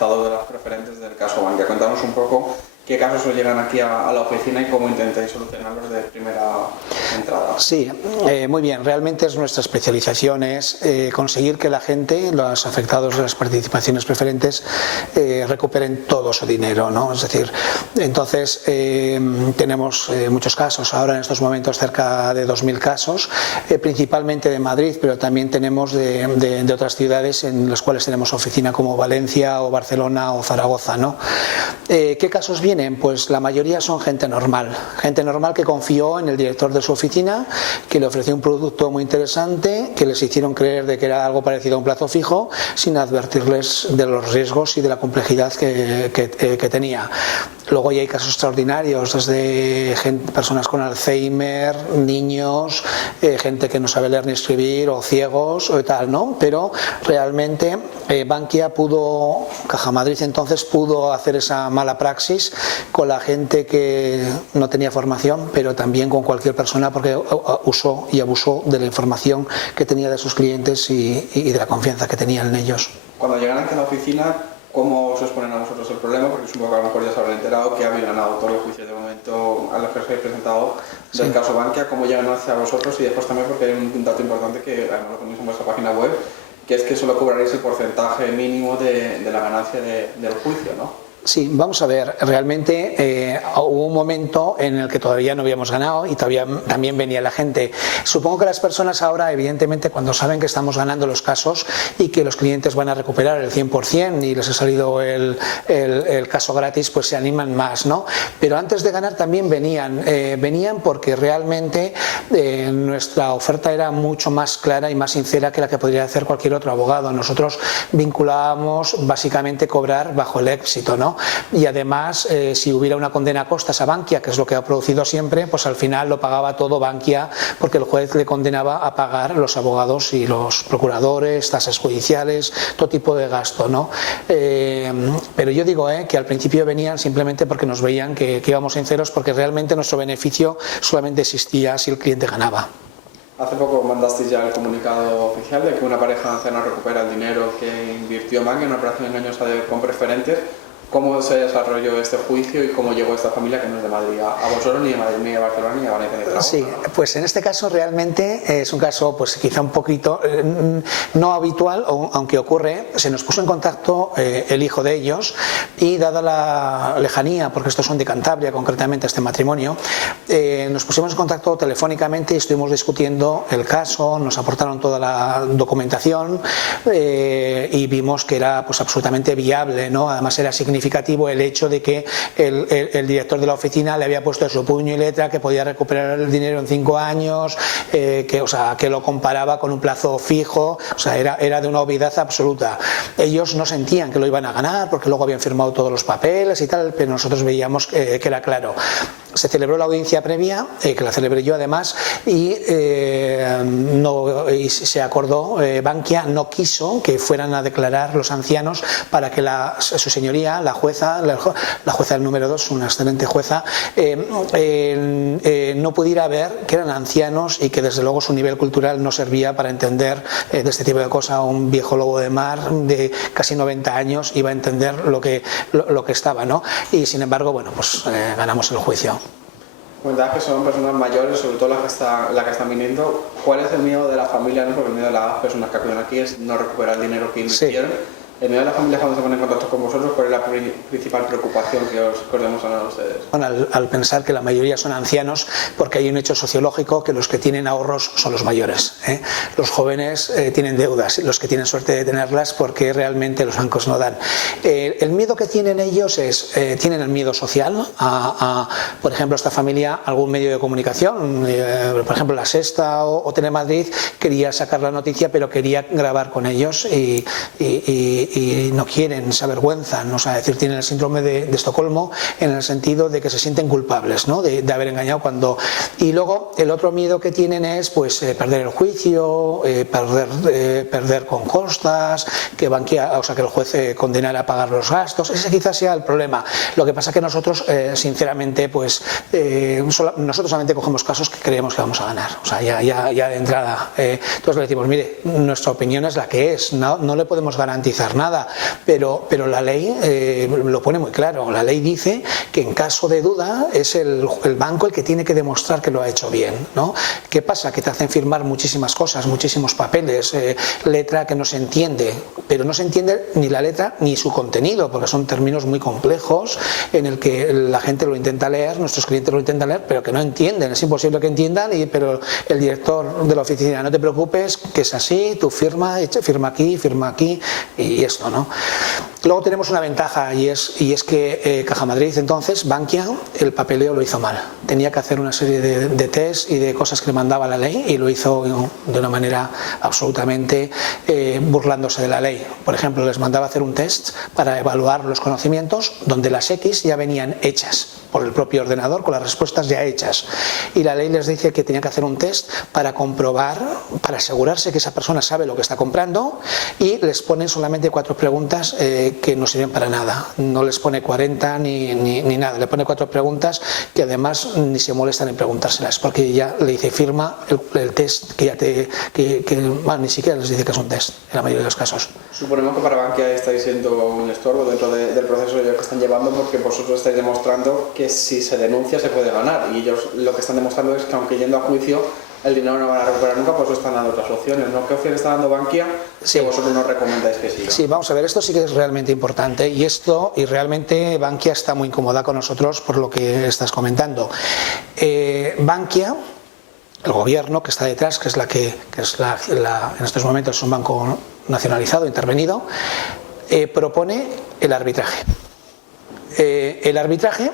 afectados de las preferentes del caso Bankia. Cuéntanos un poco qué casos os llegan aquí a la oficina y cómo intentáis solucionarlos de primera entrada. Sí, muy bien. Realmente nuestra especialización es conseguir que la gente, los afectados de las participaciones preferentes, recuperen todo su dinero, ¿no? Es decir, entonces tenemos muchos casos. Ahora en estos momentos cerca de 2.000 casos, principalmente de Madrid, pero también tenemos de otras ciudades en las cuales tenemos oficina como Valencia o Barcelona o Zaragoza, ¿no? ¿Qué casos vienen? Pues la mayoría son gente normal que confió en el director de su oficina, que le ofreció un producto muy interesante, que les hicieron creer de que era algo parecido a un plazo fijo, sin advertirles de los riesgos y de la complejidad que tenía. Luego ya hay casos extraordinarios, desde personas con Alzheimer, niños, gente que no sabe leer ni escribir, o ciegos o tal, ¿no? Pero realmente Bankia Caja Madrid entonces pudo hacer esa mala praxis con la gente que no tenía formación, pero también con cualquier persona, porque usó y abusó de la información que tenía de sus clientes y de la confianza que tenían en ellos. Cuando llegan aquí a la oficina, ¿cómo os exponen a vosotros el problema? Porque supongo que a lo mejor ya se habrán enterado que habéis ganado todos los juicios de momento a los que os habéis presentado del caso Bankia. ¿Cómo llegan hacia vosotros? Y después también, porque hay un dato importante que además lo tenéis en vuestra página web, que es que solo cobraréis el porcentaje mínimo de la ganancia del juicio, ¿no? Sí, vamos a ver, realmente hubo un momento en el que todavía no habíamos ganado y todavía también venía la gente. Supongo que las personas ahora, evidentemente, cuando saben que estamos ganando los casos y que los clientes van a recuperar el 100% y les ha salido el caso gratis, pues se animan más, ¿no? Pero antes de ganar también venían porque realmente nuestra oferta era mucho más clara y más sincera que la que podría hacer cualquier otro abogado. Nosotros vinculábamos básicamente cobrar bajo el éxito, ¿no? Y además, si hubiera una condena a costas a Bankia, que es lo que ha producido siempre, pues al final lo pagaba todo Bankia, porque el juez le condenaba a pagar los abogados y los procuradores, tasas judiciales, todo tipo de gasto, ¿no? Pero yo digo que al principio venían simplemente porque nos veían que íbamos sinceros, porque realmente nuestro beneficio solamente existía si el cliente ganaba. Hace poco mandasteis ya el comunicado oficial de que una pareja anciana recupera el dinero que invirtió en Bankia en una operación engañosa con preferentes. ¿Cómo se desarrolló este juicio y cómo llegó esta familia que no es de Madrid a vosotros, ni de Madrid, ni de Barcelona, ni de Valencia, ni de Zaragoza? Sí, pues en este caso realmente es un caso pues quizá un poquito no habitual, aunque ocurre. Se nos puso en contacto el hijo de ellos y dada la lejanía, porque estos son de Cantabria concretamente, este matrimonio, nos pusimos en contacto telefónicamente y estuvimos discutiendo el caso, nos aportaron toda la documentación y vimos que era pues absolutamente viable, ¿no? Además era significativo el hecho de que el director de la oficina le había puesto de su puño y letra que podía recuperar el dinero en 5 años, que lo comparaba con un plazo fijo, o sea, era de una obviedad absoluta. Ellos no sentían que lo iban a ganar porque luego habían firmado todos los papeles y tal, pero nosotros veíamos que era claro. Se celebró la audiencia previa, que la celebré yo además, y se acordó, Bankia no quiso que fueran a declarar los ancianos para que su señoría, la jueza del número 2, una excelente jueza, no pudiera ver que eran ancianos y que desde luego su nivel cultural no servía para entender de este tipo de cosas. Un viejo lobo de mar de casi 90 años iba a entender lo que estaba, ¿no? Y sin embargo, bueno, pues ganamos el juicio. Comentabas que son personas mayores, sobre todo la que están viniendo. ¿Cuál es el miedo de la familia? ¿No? Porque el miedo de las personas que acuden aquí es no recuperar el dinero que invirtieron. Sí. El miedo de la familia cuando se pone en contacto con vosotros, ¿cuál es la principal preocupación que os demuestran a ustedes? Bueno, al pensar que la mayoría son ancianos, porque hay un hecho sociológico que los que tienen ahorros son los mayores, ¿eh? Los jóvenes tienen deudas, los que tienen suerte de tenerlas porque realmente los bancos no dan. El miedo que tienen ellos tienen el miedo social por ejemplo, esta familia, algún medio de comunicación, por ejemplo La Sexta o Telemadrid, quería sacar la noticia, pero quería grabar con ellos y no quieren, se avergüenzan, o sea, es decir, tienen el síndrome de Estocolmo en el sentido de que se sienten culpables, ¿no? de haber engañado y luego el otro miedo que tienen es pues perder el juicio, perder con costas, que el juez condenara a pagar los gastos. Ese quizás sea el problema. Lo que pasa que nosotros sinceramente pues nosotros solamente cogemos casos que creemos que vamos a ganar, o sea, ya de entrada. Entonces le decimos, mire, nuestra opinión es la que es, no le podemos garantizar nada, pero la ley lo pone muy claro. La ley dice que en caso de duda es el banco el que tiene que demostrar que lo ha hecho bien, ¿no? ¿Qué pasa? Que te hacen firmar muchísimas cosas, muchísimos papeles, letra que no se entiende, pero no se entiende ni la letra ni su contenido, porque son términos muy complejos en el que la gente lo intenta leer, nuestros clientes lo intentan leer, pero que no entienden. Es imposible que entiendan, pero el director de la oficina: no te preocupes, que es así, tú firma aquí y esto, ¿no? Luego tenemos una ventaja y es que Caja Madrid, entonces, Bankia, el papeleo lo hizo mal. Tenía que hacer una serie de test y de cosas que le mandaba la ley, y lo hizo de una manera absolutamente burlándose de la ley. Por ejemplo, les mandaba hacer un test para evaluar los conocimientos donde las X ya venían hechas por el propio ordenador, con las respuestas ya hechas, y la ley les dice que tenía que hacer un test para comprobar, para asegurarse que esa persona sabe lo que está comprando, y les ponen solamente 4 preguntas que no sirven para nada. No les pone 40 ni nada, le pone 4 preguntas que además ni se molestan en preguntárselas, porque ya le dice firma el test que ya ni siquiera les dice que es un test en la mayoría de los casos. Suponemos que para Bankia estáis siendo un estorbo dentro del proceso que están llevando, porque vosotros estáis demostrando que si se denuncia se puede ganar, y ellos lo que están demostrando es que aunque yendo a juicio el dinero no van a recuperar nunca, pues están dando otras opciones, ¿no? ¿Qué opción está dando Bankia que vosotros nos recomendáis que siga? Sí, vamos a ver, esto sí que es realmente importante, y realmente Bankia está muy incómoda con nosotros por lo que estás comentando. Bankia, el gobierno que está detrás, que es en estos momentos es un banco nacionalizado, intervenido, propone el arbitraje. El arbitraje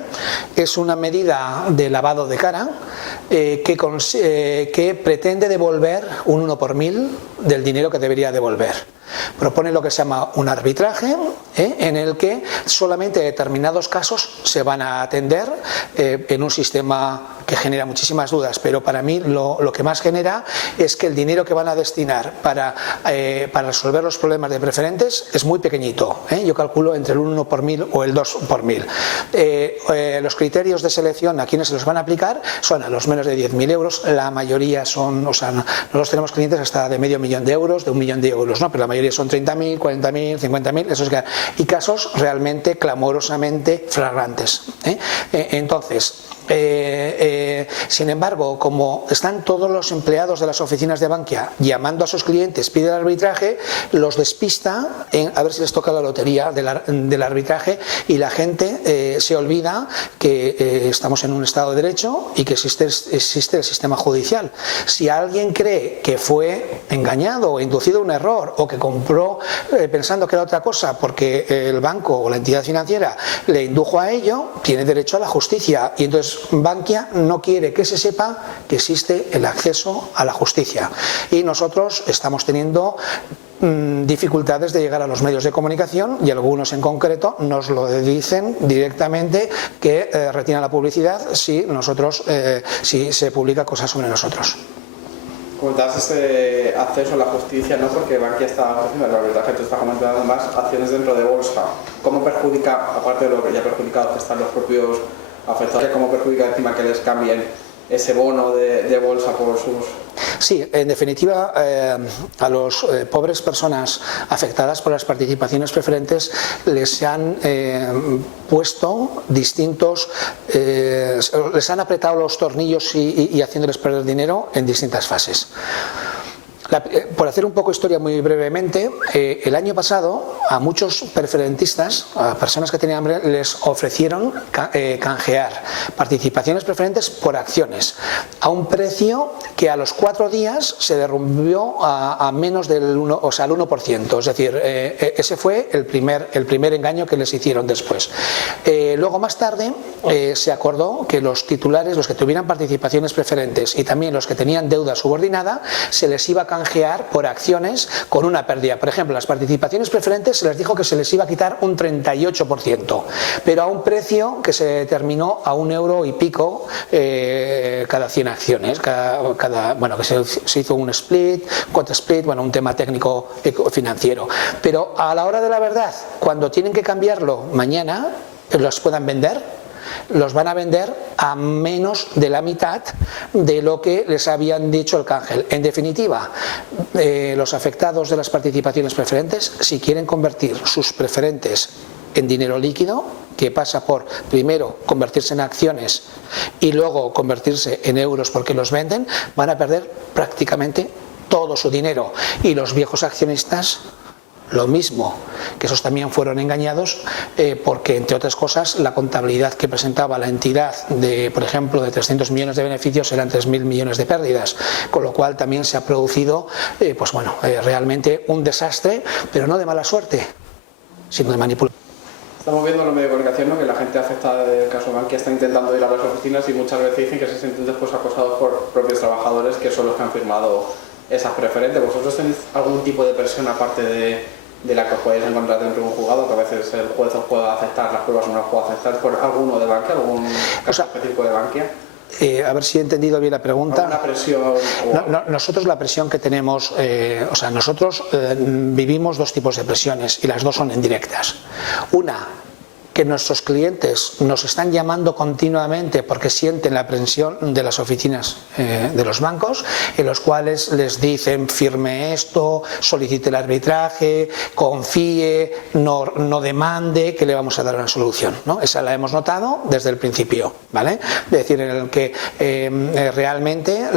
es una medida de lavado de cara que pretende devolver un 1 por 1000 del dinero que debería devolver. Propone lo que se llama un arbitraje, en el que solamente determinados casos se van a atender en un sistema que genera muchísimas dudas, pero para mí lo que más genera es que el dinero que van a destinar para resolver los problemas de preferentes es muy pequeñito. Yo calculo entre el 1 por 1000 o el 2 por 1000. Los criterios de selección a quienes se los van a aplicar son a los menos de 10.000 euros. La mayoría son, nosotros tenemos clientes hasta de medio millón de euros, de 1 millón de euros, ¿no? Pero la mayoría son 30.000, 40.000, 50.000, y casos realmente clamorosamente flagrantes. Entonces, sin embargo, como están todos los empleados de las oficinas de Bankia llamando a sus clientes, pide el arbitraje, los despista a ver si les toca la lotería del arbitraje, y la gente se olvida que estamos en un Estado de Derecho y que existe el sistema judicial. Si alguien cree que fue engañado o inducido a un error, o que compró pensando que era otra cosa porque el banco o la entidad financiera le indujo a ello, tiene derecho a la justicia, y entonces Bankia no quiere que se sepa que existe el acceso a la justicia, y nosotros estamos teniendo dificultades de llegar a los medios de comunicación, y algunos en concreto nos lo dicen directamente, que retiran la publicidad si se publica cosas sobre nosotros. Comentabas este acceso a la justicia, ¿no? Porque Bankia está haciendo, la verdad que tú estás comentando más acciones dentro de bolsa. ¿Cómo perjudica, aparte de lo que ya ha perjudicado que están los propios afectados, cómo perjudica encima que les cambien ese bono de bolsa por sus...? Sí, en definitiva, a los pobres personas afectadas por las participaciones preferentes les han puesto distintos, les han apretado los tornillos y haciéndoles perder dinero en distintas fases. Por hacer un poco historia muy brevemente, el año pasado a muchos preferentistas, a personas que tenían hambre, les ofrecieron canjear participaciones preferentes por acciones a un precio que a los 4 días se derrumbió a menos del 1%, o sea, al 1%. Es decir, ese fue el primer engaño que les hicieron después. Luego, más tarde, se acordó que los titulares, los que tuvieran participaciones preferentes y también los que tenían deuda subordinada, se les iba a canjear por acciones con una pérdida. Por ejemplo, las participaciones preferentes se les dijo que se les iba a quitar un 38%, pero a un precio que se determinó a €1 y pico cada 100 acciones. Bueno, que se hizo un split, quota split, bueno, un tema técnico financiero. Pero a la hora de la verdad, cuando tienen que cambiarlo mañana, los puedan vender, los van a vender a menos de la mitad de lo que les habían dicho el cángel. En definitiva, los afectados de las participaciones preferentes, si quieren convertir sus preferentes en dinero líquido, que pasa por primero convertirse en acciones y luego convertirse en euros porque los venden, van a perder prácticamente todo su dinero. Y los viejos accionistas, lo mismo, que esos también fueron engañados porque, entre otras cosas, la contabilidad que presentaba la entidad de, por ejemplo, de 300 millones de beneficios eran 3.000 millones de pérdidas, con lo cual también se ha producido realmente un desastre, pero no de mala suerte, sino de manipulación. Estamos viendo en los medios de comunicación, ¿no?, que la gente afectada del caso Bankia está intentando ir a las oficinas y muchas veces dicen que se sienten después acosados por propios trabajadores que son los que han firmado esas preferentes. ¿Vosotros tenéis algún tipo de presión aparte de la que os podéis encontrar dentro de un juzgado, que a veces el juez os pueda aceptar las pruebas o no las pueda aceptar, por alguno de Bankia, algún caso específico de Bankia? A ver si he entendido bien la pregunta. ¿Alguna presión? Nosotros la presión que tenemos, nosotros vivimos dos tipos de presiones y las dos son indirectas. Una, que nuestros clientes nos están llamando continuamente porque sienten la presión de las oficinas de los bancos, en los cuales les dicen: firme esto, solicite el arbitraje, confíe, no demande, que le vamos a dar una solución, ¿no? Esa la hemos notado desde el principio, ¿vale? Es decir, en el que realmente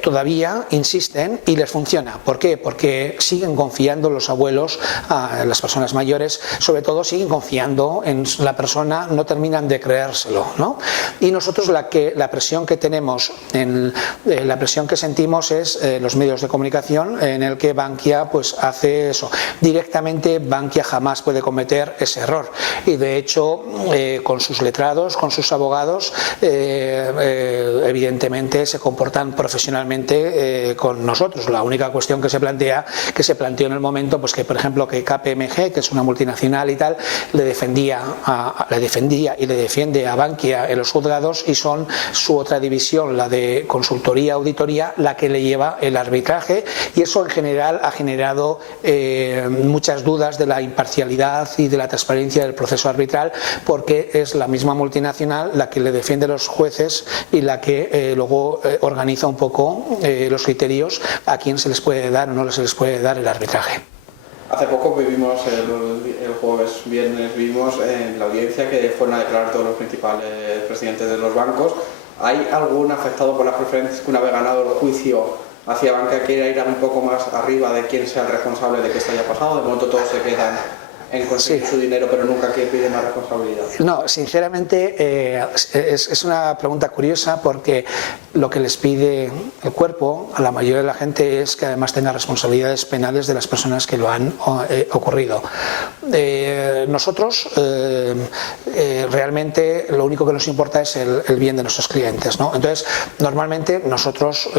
todavía insisten y les funciona. ¿Por qué? Porque siguen confiando los abuelos, las personas mayores, sobre todo siguen confiando en la persona, no terminan de creérselo, ¿no? Y nosotros la presión que tenemos, la presión que sentimos es los medios de comunicación, en el que Bankia pues hace eso. Directamente Bankia jamás puede cometer ese error y de hecho con sus letrados, con sus abogados, evidentemente se comportan profesionalmente con nosotros. La única cuestión que se planteó en el momento, pues que por ejemplo que KPMG, que es una multinacional y tal, le defendía y le defiende a Bankia en los juzgados, y son su otra división, la de consultoría, auditoría, la que le lleva el arbitraje, y eso en general ha generado muchas dudas de la imparcialidad y de la transparencia del proceso arbitral, porque es la misma multinacional la que le defiende a los jueces y la que luego organiza un poco los criterios a quién se les puede dar o no se les puede dar el arbitraje. Hace poco vivimos, el viernes vimos en la audiencia que fueron a declarar todos los principales presidentes de los bancos. ¿Hay algún afectado por las preferencias que, una vez ganado el juicio hacia Bankia, quiera ir un poco más arriba de quién sea el responsable de que esto haya pasado? De momento todos se quedan en conseguir su dinero, pero nunca que piden más responsabilidad. No, sinceramente es una pregunta curiosa, porque lo que les pide el cuerpo a la mayoría de la gente es que además tenga responsabilidades penales de las personas que lo han ocurrido. Nosotros realmente lo único que nos importa es el bien de nuestros clientes, ¿no? Entonces, normalmente nosotros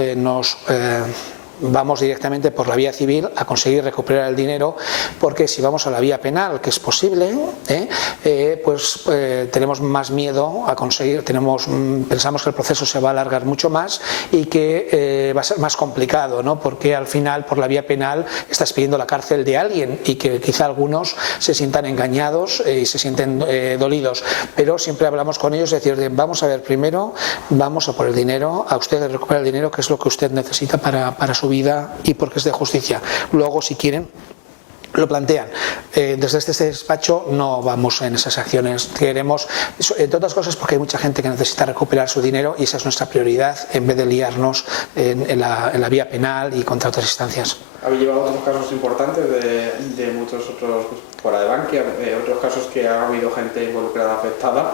vamos directamente por la vía civil a conseguir recuperar el dinero, porque si vamos a la vía penal, que es posible, tenemos más miedo a conseguir, pensamos que el proceso se va a alargar mucho más y que va a ser más complicado, ¿no? Porque al final, por la vía penal, estás pidiendo la cárcel de alguien y que quizá algunos se sientan engañados y se sienten dolidos, pero siempre hablamos con ellos, es decir, vamos a ver, primero vamos a por el dinero, a usted le recupera el dinero, que es lo que usted necesita para su vida y porque es de justicia. Luego, si quieren, lo plantean. Desde este despacho no vamos en esas acciones. Queremos, entre otras cosas, porque hay mucha gente que necesita recuperar su dinero y esa es nuestra prioridad, en vez de liarnos en la vía penal y contra otras instancias. Habéis llevado otros casos importantes de muchos otros, fuera de Bankia, otros casos que ha habido gente involucrada, afectada.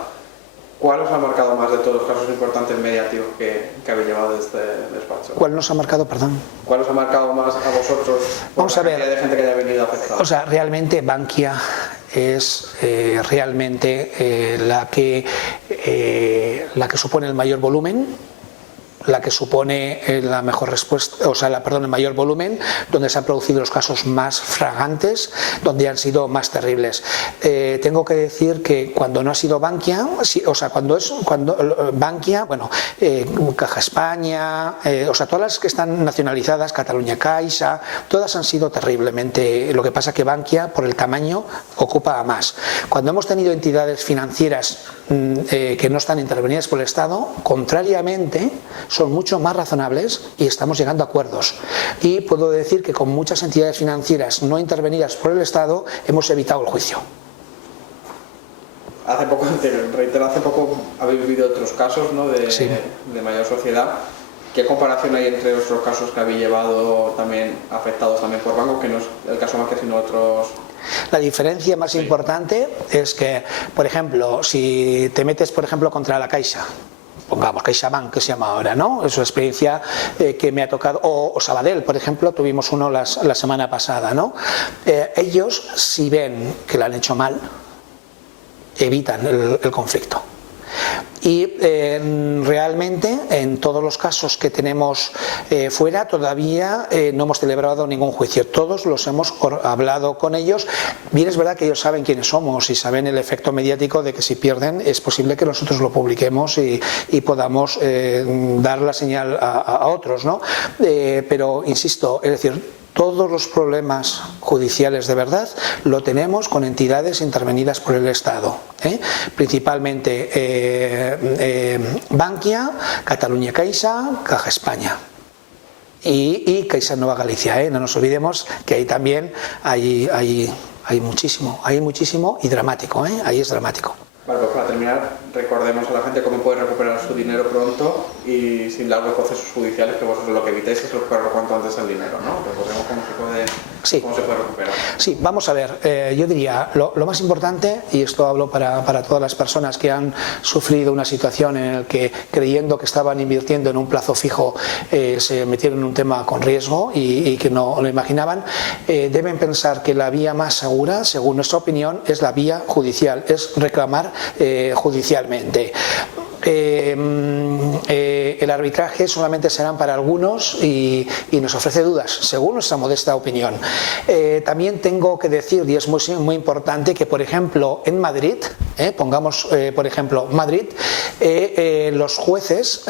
¿Cuál os ha marcado más de todos los casos importantes mediáticos que habéis llevado de este despacho? ¿Cuál nos ha marcado, perdón? ¿Cuál os ha marcado más a vosotros? Vamos a ver. De gente que haya venido afectada. O sea, realmente Bankia es realmente la que supone el mayor volumen, la que supone la mejor respuesta, o sea, el mayor volumen, donde se han producido los casos más fragantes, donde han sido más terribles. Tengo que decir que cuando no ha sido Bankia, o sea, cuando Bankia, bueno, Caja España, o sea, todas las que están nacionalizadas, Catalunya Caixa, todas han sido terriblemente. Lo que pasa que Bankia, por el tamaño, ocupa a más. Cuando hemos tenido entidades financieras que no están intervenidas por el Estado, contrariamente, son mucho más razonables y estamos llegando a acuerdos. Y puedo decir que con muchas entidades financieras no intervenidas por el Estado hemos evitado el juicio. Hace poco, reitero, hace poco habéis vivido otros casos, ¿no? Sí. de mayor sociedad. ¿Qué comparación hay entre otros casos que habéis llevado también afectados también por banco, que no es el caso Bankia sino otros? La diferencia más importante es que, por ejemplo, si te metes, por ejemplo, contra la Caixa, pongamos CaixaBank, que se llama ahora, ¿no? Es una experiencia que me ha tocado, o Sabadell, por ejemplo, tuvimos uno la semana pasada, ¿no? Ellos, si ven que lo han hecho mal, evitan el conflicto. Y realmente en todos los casos que tenemos fuera todavía no hemos celebrado ningún juicio, todos los hemos hablado con ellos. Bien, es verdad que ellos saben quiénes somos y saben el efecto mediático de que si pierden es posible que nosotros lo publiquemos y podamos dar la señal a otros, ¿no? Pero insisto, es decir, todos los problemas judiciales de verdad lo tenemos con entidades intervenidas por el Estado, principalmente Bankia, Catalunya Caixa, Caja España y Caixa Nueva Galicia. No nos olvidemos que ahí también hay muchísimo y dramático, ahí es dramático. Vale, pues para terminar, recordemos a la gente cómo puede recuperar su dinero pronto y sin largos procesos judiciales, que vosotros lo que evitáis es recuperar cuanto antes el dinero, ¿no? Recordemos cómo se puede recuperar. Sí, vamos a ver, yo diría, lo más importante, y esto hablo para todas las personas que han sufrido una situación en la que creyendo que estaban invirtiendo en un plazo fijo se metieron en un tema con riesgo y que no lo imaginaban, deben pensar que la vía más segura, según nuestra opinión, es la vía judicial, es reclamar judicialmente. El arbitraje solamente serán para algunos y nos ofrece dudas, según nuestra modesta opinión. También tengo que decir, y es muy importante, que por ejemplo en Madrid, pongamos por ejemplo Madrid, los jueces,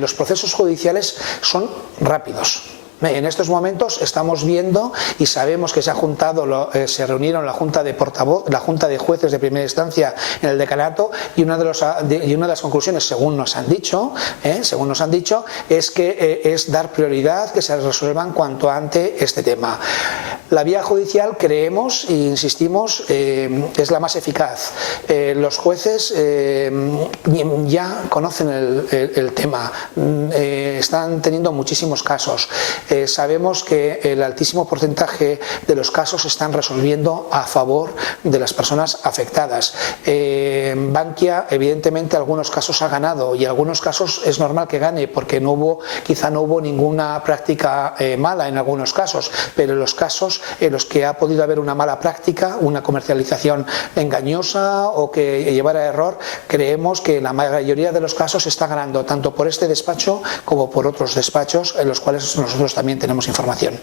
los procesos judiciales son rápidos. En estos momentos estamos viendo y sabemos que se reunieron la Junta de Jueces de Primera Instancia en el decanato y una de las conclusiones, según nos han dicho, es que es dar prioridad, que se resuelvan cuanto antes este tema. La vía judicial, creemos e insistimos, es la más eficaz. Los jueces ya conocen el tema, están teniendo muchísimos casos. Sabemos que el altísimo porcentaje de los casos se están resolviendo a favor de las personas afectadas. Bankia, evidentemente, algunos casos ha ganado y algunos casos es normal que gane porque quizá no hubo ninguna práctica mala en algunos casos, pero en los casos en los que ha podido haber una mala práctica, una comercialización engañosa o que llevara a error, creemos que la mayoría de los casos está ganando tanto por este despacho como por otros despachos en los cuales nosotros también tenemos información.